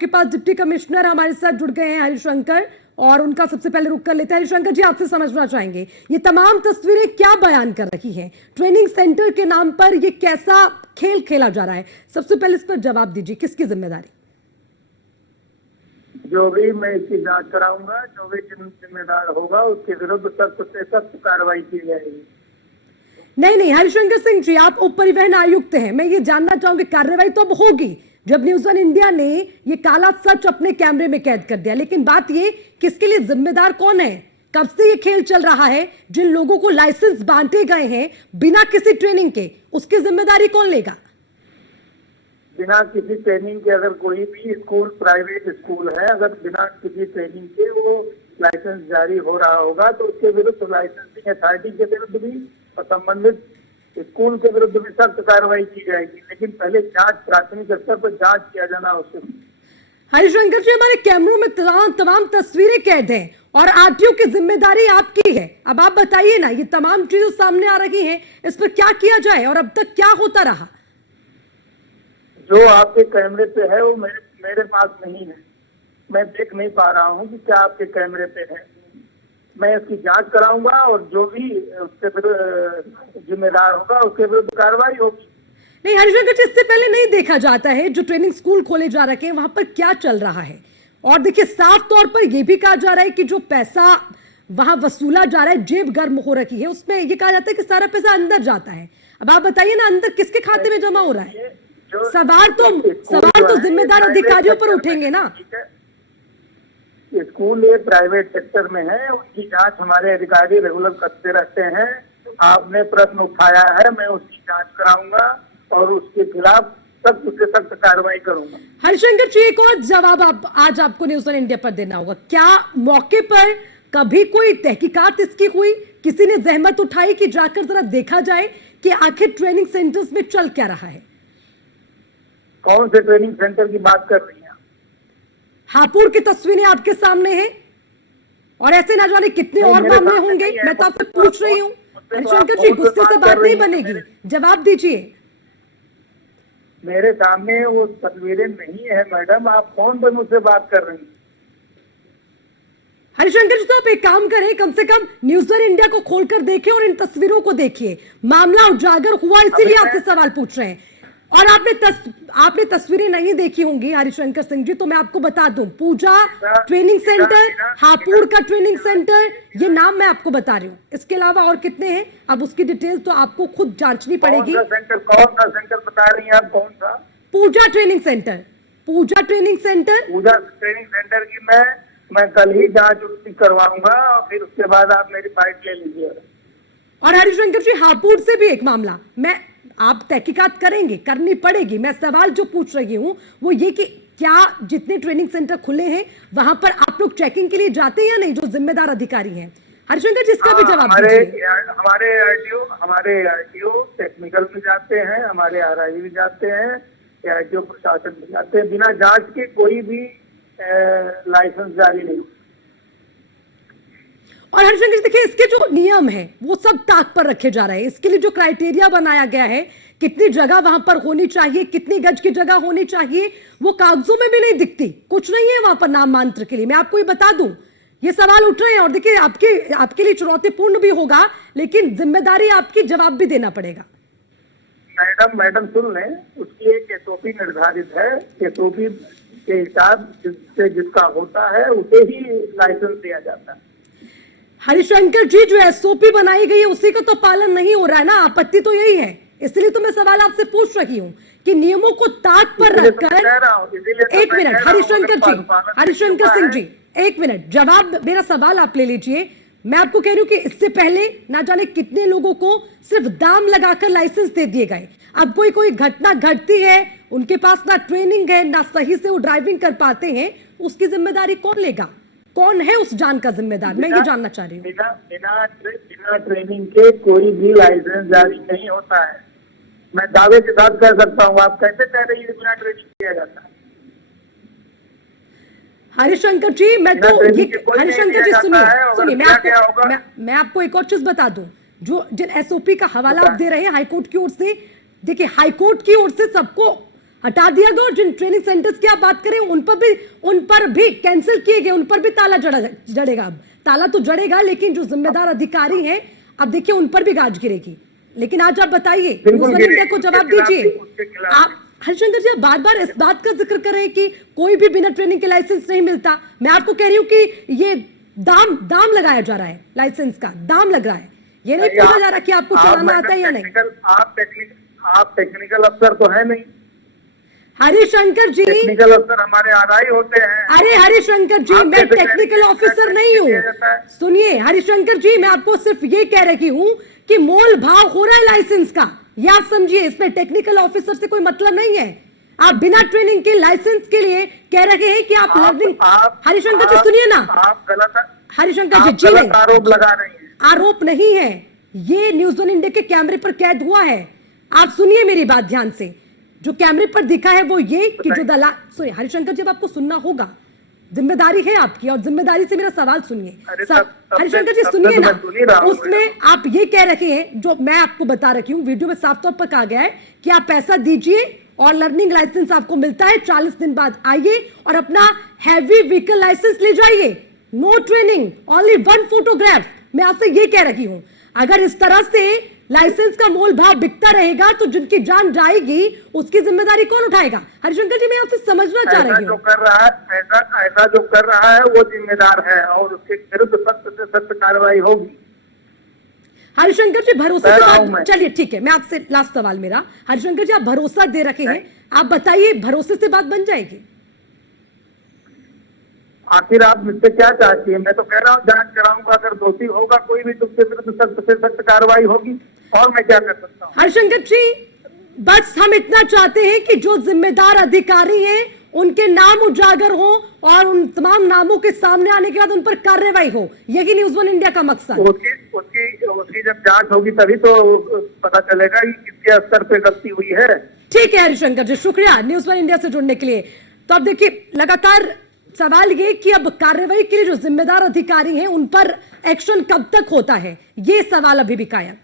के पास deputy commissioner हमारे साथ जुड़ गए हैं हरिशंकर, और उनका सबसे पहले रुक कर लेते हैं। हरिशंकर जी, आपसे समझना चाहेंगे ये तमाम तस्वीरें क्या बयान कर रही हैं? ट्रेनिंग सेंटर के नाम पर ये कैसा खेल खेला जा रहा है? सबसे पहले इस पर जवाब दीजिए, किसकी जिम्मेदारी? जो भी मैं इसकी जांच कराऊंगा, जो भी जिम्मेदार होगा उसके विरुद्ध सख्त से सख्त कार्रवाई की जाएगी। नहीं, हरिशंकर सिंह जी, आप उप परिवहन आयुक्त हैं, मैं ये जानना चाहूंगी, कार्रवाई तो अब होगी जब न्यूज वन इंडिया ने ये काला सच अपने कैमरे में कैद कर दिया, लेकिन बात ये किसके लिए जिम्मेदार कौन है? कब से ये खेल चल रहा है? जिन लोगों को लाइसेंस बांटे गए हैं बिना किसी ट्रेनिंग के, उसकी जिम्मेदारी कौन लेगा? बिना किसी ट्रेनिंग के अगर कोई भी स्कूल, प्राइवेट स्कूल है, अगर बिना किसी ट्रेनिंग के वो लाइसेंस जारी हो रहा होगा तो उसके विरुद्ध लाइसेंसिंग अथॉरिटी के विरुद्ध भी और संबंधित स्कूल के विरुद्ध भी सख्त कार्रवाई की जाएगी, लेकिन पहले जांच, प्राथमिक स्तर पर जांच किया जाना आवश्यक है। हरिशंकर जी, हमारे कैमरों में तमाम तस्वीरें कैद हैं और आरटीओ की जिम्मेदारी आपकी है। अब आप बताइए ना, ये तमाम चीजें सामने आ रही हैं, इस पर क्या किया जाए और अब तक क्या होता रहा? जो आपके कैमरे पे है वो मेरे पास नहीं है, मैं देख नहीं पा रहा हूँ कि क्या आपके कैमरे पे है। मैं इसकी जांच कराऊंगा और जो भी उसके विरुद्ध जिम्मेदार होगा उसके विरुद्ध कार्रवाई होगी। नहीं हरिशंकर जी, इससे पहले नहीं देखा जाता है जो ट्रेनिंग स्कूल खोले जा रखे हैं वहां पर क्या चल रहा है? और देखिए, साफ तौर पर यह भी कहा जा रहा है कि जो पैसा वहां वसूला जा रहा है, जेब गर्म हो रखी है, उसमें यह कहा जाता है कि सारा पैसा अंदर जाता है। अब आप बताइए ना, अंदर किसके खाते में जमा हो रहा है? सवाल तो जिम्मेदार अधिकारियों पर उठेंगे ना। स्कूल ये प्राइवेट सेक्टर में है, उसकी जांच हमारे अधिकारी रेगुलर करते रहते हैं। आपने प्रश्न उठाया है, मैं उसकी जांच कराऊंगा और उसके खिलाफ सख्त से सख्त कार्रवाई करूंगा। हरिशंकर जी, एक और जवाब आज आपको न्यूज वन इंडिया पर देना होगा। क्या मौके पर कभी कोई तहकीकात इसकी हुई? किसी ने जहमत उठाई कि जाकर जरा देखा जाए कि आखिर ट्रेनिंग सेंटर्स में चल क्या रहा है? कौन से ट्रेनिंग सेंटर की बात कर रही हैं? हापुड़ की तस्वीरें आपके सामने हैं और ऐसे ना जाने कितने और मामले होंगे। मैं तो आपसे पूछ रही हूँ हरिशंकर जी, गुस्से से बात नहीं बनेगी, जवाब दीजिए। मेरे सामने वो तस्वीरें नहीं है मैडम, आप फोन पर मुझसे बात कर रही हैं। हरिशंकर जी, तो आप एक काम करें, कम से कम न्यूज वन इंडिया को खोलकर देखिए और इन तस्वीरों को देखिए। मामला उजागर हुआ इसीलिए आपसे सवाल पूछ रहे हैं। और आपने तस्वीरें नहीं देखी होंगी हरिशंकर सिंह जी, तो मैं आपको बता दूं, पूजा ट्रेनिंग सेंटर, हापुड़ का ट्रेनिंग सेंटर, ये नाम मैं आपको बता रही हूँ। इसके अलावा और कितने हैं, अब उसकी डिटेल तो आपको खुद जांचनी पड़ेगी। कौन सा सेंटर बता रही हैं आप? कौन सा? पूजा ट्रेनिंग सेंटर। पूजा ट्रेनिंग सेंटर की मैं कल ही जांच उसकी करवाऊंगा और फिर उसके बाद आप मेरी फाइट ले लीजिए। और हरिशंकर जी, हापुड़ से भी एक मामला, आप तहकीकात करेंगे, करनी पड़ेगी। मैं सवाल जो पूछ रही हूँ वो ये कि क्या जितने ट्रेनिंग सेंटर खुले हैं वहां पर आप लोग चेकिंग के लिए जाते हैं या नहीं, जो जिम्मेदार अधिकारी हैं? हरिशंकर जी, इसका भी जवाब दीजिए। हमारे आरटीओ टेक्निकल में जाते हैं, हमारे आरआई भी जाते हैं, आरटीओ प्रशासन भी जाते हैं। बिना जांच के कोई भी लाइसेंस जारी नहीं। और हरिशंकर जी, देखिए, इसके जो नियम है वो सब ताक पर रखे जा रहे हैं। इसके लिए जो क्राइटेरिया बनाया गया है, कितनी जगह वहां पर होनी चाहिए, कितनी गज की जगह होनी चाहिए, वो कागजों में भी नहीं दिखती, कुछ नहीं है वहां पर नाम मात्र के लिए। मैं आपको ये बता दूं, ये सवाल उठ रहे हैं और देखिए, आपके लिए चुनौतीपूर्ण भी होगा, लेकिन जिम्मेदारी आपकी, जवाब भी देना पड़ेगा। मैडम सुन लें, उसकी एक एसओपी निर्धारित है। एसओपी के हिसाब से जिसका होता है उसे ही लाइसेंस दिया जाता है। हरिशंकर जी, जो एसओपी बनाई गई है उसी का तो पालन नहीं हो रहा है ना, आपत्ति तो यही है। इसलिए तो मैं सवाल आपसे पूछ रही हूँ कि नियमों को ताक पर रखकर। एक मिनट हरिशंकर सिंह जी, एक मिनट, जवाब, मेरा सवाल आप ले लीजिए। मैं आपको कह रही हूँ कि इससे पहले ना जाने कितने लोगों को सिर्फ दाम लगाकर लाइसेंस दे दिए गए। अब कोई घटना घटती है, उनके पास ना ट्रेनिंग है, ना सही से वो ड्राइविंग कर पाते हैं, उसकी जिम्मेदारी कौन लेगा? कौन है उस जान का जिम्मेदार? मैं ये जानना चाह रही हूँ। बिना ट्रेनिंग के कोई भी लाइसेंस जारी नहीं होता है। मैं दावे के साथ कह सकता हूँ। आप कैसे कह रही है बिना ट्रेनिंग किया जाता है? हरिशंकर जी, हरिशंकर जी सुनिए, मैं आपको एक और चीज बता दूं। जिन एसओपी का हवाला आप दे रहे हैं हाईकोर्ट की ओर से, देखिए, हाईकोर्ट की ओर से सबको हटा दिया गया, और जिन ट्रेनिंग सेंटर्स की आप बात करें उन पर भी कैंसिल किए गए, उन पर भी ताला जड़ेगा। अब ताला तो जड़ेगा, लेकिन जो जिम्मेदार अधिकारी हैं अब देखिए उन पर भी गाज गिरेगी। लेकिन आज आप बताइए, न्यूज़ वन इंडिया को जवाब दीजिए। आप हरिशंकर जी बार बार इस बात का जिक्र कर रहे हैं कि कोई भी बिना ट्रेनिंग के लाइसेंस नहीं मिलता। मैं आपको कह रही हूँ कि ये दाम लगाया जा रहा है, लाइसेंस का दाम लग रहा है, ये नहीं पूछा जा रहा कि आपको चलाना आता है या नहीं। आप टेक्निकल अफसर तो है नहीं। हरिशंकर जी, टेक्निकल अफसर हमारे आरआई होते हैं। अरे हरिशंकर जी, मैं टेक्निकल ऑफिसर नहीं हूँ। सुनिए हरिशंकर जी, मैं आपको सिर्फ ये कह रही हूँ कि मोल भाव हो रहा है लाइसेंस का, ये आप समझिए। इसमें टेक्निकल ऑफिसर से कोई मतलब नहीं है। आप बिना ट्रेनिंग के लाइसेंस के लिए कह रहे हैं कि आप लर्निंग। हरिशंकर जी सुनिए ना, आप गलत, हरिशंकर जी जी नहीं, आरोप लगा रही हैं। आरोप नहीं है, ये न्यूज़ वन इंडिया के कैमरे पर कैद हुआ है। आप सुनिए मेरी बात ध्यान से, जो कैमरे पर दिखा है वो ये कि जो दलाल, सुनिए हरिशंकर जी, अब आपको सुनना होगा, जिम्मेदारी है आपकी, और जिम्मेदारी से मेरा सवाल सुनिए। हरिशंकर जी सुनिए ना, उसमें आप ये कह रहे हैं, जो मैं आपको बता रही हूँ, वीडियो में साफ तौर पर कहा गया है कि आप पैसा दीजिए और लर्निंग लाइसेंस आपको मिलता है, 40 दिन बाद आइए और अपना हैवी व्हीकल लाइसेंस ले जाइए। No training, only 1 photograph. मैं आपसे ये कह रही हूं, अगर इस तरह से लाइसेंस का मोल भाव बिकता रहेगा तो जिनकी जान जाएगी उसकी जिम्मेदारी कौन उठाएगा? हरिशंकर जी, मैं आपसे समझना चाह रही हूँ। जो कर रहा है, ऐसा जो कर रहा है वो जिम्मेदार है और उसके विरुद्ध सख्त से सख्त कार्रवाई होगी। हरिशंकर जी भरोसे से बात, चलिए ठीक है, मैं आपसे लास्ट सवाल मेरा, हरिशंकर जी आप भरोसा दे रखे हैं, आप बताइए भरोसे से बात बन जाएगी? आखिर आप मुझसे क्या चाहती है? मैं तो कह रहा हूँ जांच कराऊंगा, अगर दोषी होगा कोई भी तो उसके विरुद्ध सख्त से सख्त कार्रवाई होगी, और मैं क्या कर सकता हूँ? हरिशंकर जी, बस हम इतना चाहते हैं कि जो जिम्मेदार अधिकारी हैं उनके नाम उजागर हो और उन तमाम नामों के सामने आने के बाद उन पर कार्रवाई हो, यही न्यूज़ वन इंडिया का मकसद। उसकी जब जांच होगी तभी तो पता चलेगा कि किसके स्तर पे गलती हुई है। ठीक है हरिशंकर जी, शुक्रिया न्यूज़ वन इंडिया से जुड़ने के लिए। तो अब देखिए, लगातार सवाल ये कि अब कार्रवाई के लिए जो जिम्मेदार अधिकारी हैं उन पर एक्शन कब तक होता है, ये सवाल अभी भी कायम।